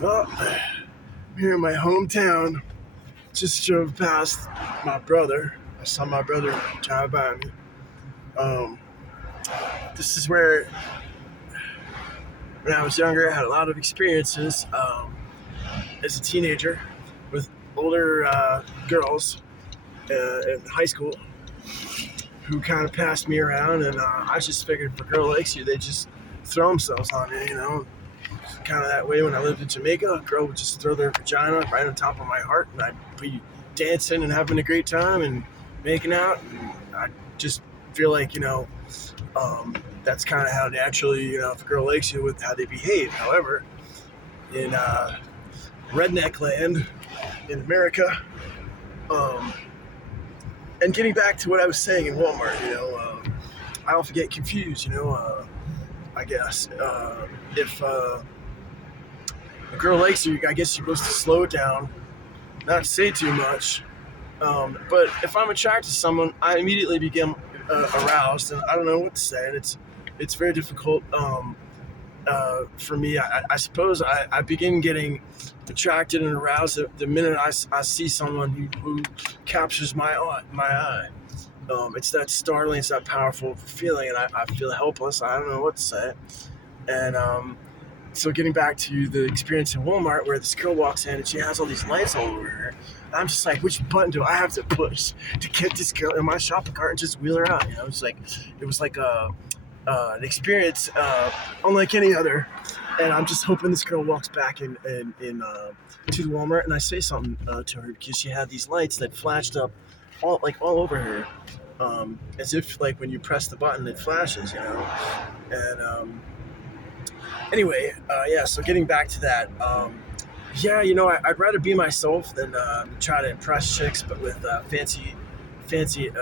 Well, I'm here in my hometown. Just drove past my brother. I saw my brother drive by me. Um, this is where, when I was younger, I had a lot of experiences as a teenager with older girls in high school who kind of passed me around, and I just figured if a girl likes you, they just throw themselves on you. Kind of that way when I lived in Jamaica. A girl would just throw their vagina right on top of my heart, and I'd be dancing and having a great time and making out. And I just feel like, that's kind of how naturally, if a girl likes you, with how they behave. However, in redneck land in America, um, and getting back to what I was saying in Walmart, I often get confused, I guess. If a girl likes you, I guess you're supposed to slow it down, not say too much. But if I'm attracted to someone, I immediately become aroused, and I don't know what to say. And it's very difficult for me. I suppose I begin getting attracted and aroused the minute I see someone who captures my eye. It's that startling, it's that powerful feeling, and I feel helpless. I don't know what to say. And so getting back to the experience in Walmart where this girl walks in and she has all these lights all over her, I'm just like, which button do I have to push to get this girl in my shopping cart and just wheel her out? It was like an experience unlike any other. And I'm just hoping this girl walks back in to the Walmart, and I say something to her, because she had these lights that flashed up all over her, as if like when you press the button it flashes, And anyway, so getting back to that, I'd rather be myself than try to impress chicks, but with fancy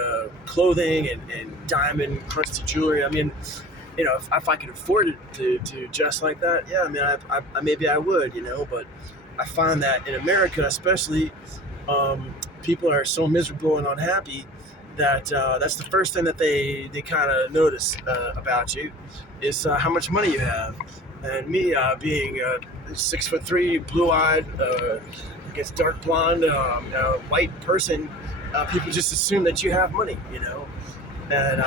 clothing and diamond crusty jewelry. I mean, if I could afford it to dress like that, yeah, I mean, maybe I would, but I find that in America, especially, people are so miserable and unhappy that that's the first thing that they kind of notice about you is how much money you have. And me, being 6'3", blue-eyed, I guess dark blonde, white person, people just assume that you have money, And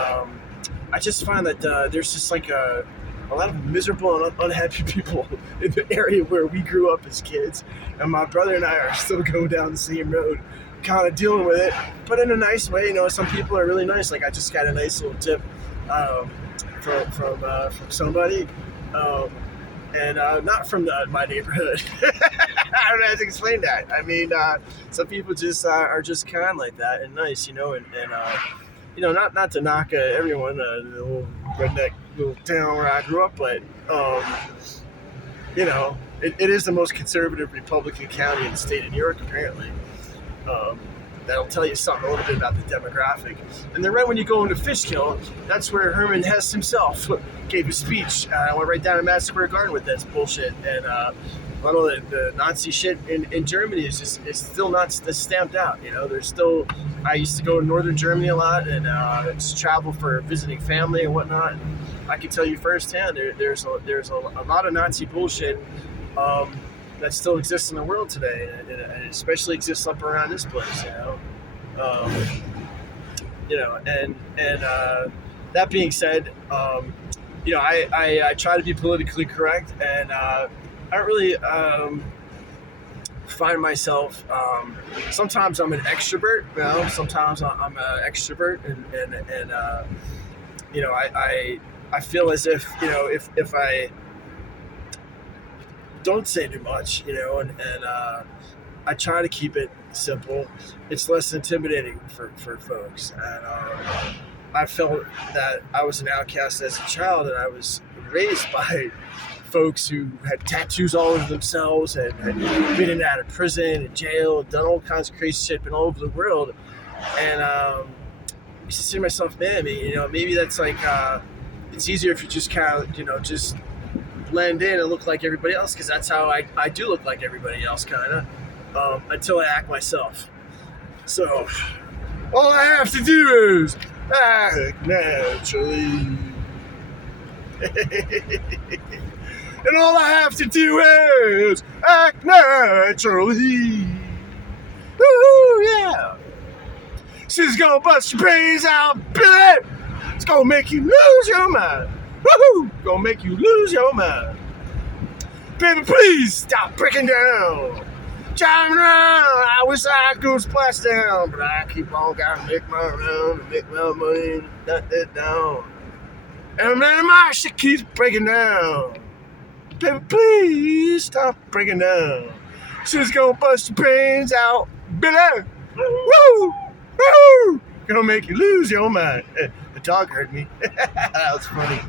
I just find that there's just like a lot of miserable and unhappy people in the area where we grew up as kids. And my brother and I are still going down the same road, kind of dealing with it, but in a nice way. Some people are really nice. Like I just got a nice little tip from somebody. And not from my neighborhood. I don't know how to explain that. I mean, some people just are just kind like that and nice, and not to knock everyone, the little redneck little town where I grew up, but it is the most conservative Republican county in the state of New York, apparently. That'll tell you something a little bit about the demographic. And then right when you go into Fishkill, that's where Herman Hesse himself gave a speech. I went right down to Madison Square Garden with that bullshit. And a lot of the Nazi shit in Germany is still not stamped out. There's still. I used to go to northern Germany a lot and just travel for visiting family and whatnot. And I can tell you firsthand, there's a lot of Nazi bullshit that still exists in the world today, and it especially exists up around this place, and that being said, I try to be politically correct, and I don't really find myself. Sometimes I'm an extrovert, sometimes I'm an extrovert, and I feel as if if I don't say too much, and I try to keep it simple. It's less intimidating for folks. And I felt that I was an outcast as a child, and I was raised by folks who had tattoos all over themselves and had been in and out of prison and jail and done all kinds of crazy shit, been all over the world. And I used to say to myself, man, maybe that's like, it's easier if you just kind of, just blend in and look like everybody else, because that's how I do look like everybody else, kind of, until I act myself. So all I have to do is act naturally. And all I have to do is act naturally. Ooh, yeah. She's gonna bust your brains out, Billy. It's gonna make you lose your mind. Woohoo! Gonna make you lose your mind. Baby, please stop breaking down. Driving around, I wish I could splash down, but I keep on gotta make my round and make my money and nut that down. And then my shit keeps breaking down. Baby, please stop breaking down. She's gonna bust your brains out, Billy. Woo! Woo! Gonna make you lose your mind. The dog heard me. That was funny.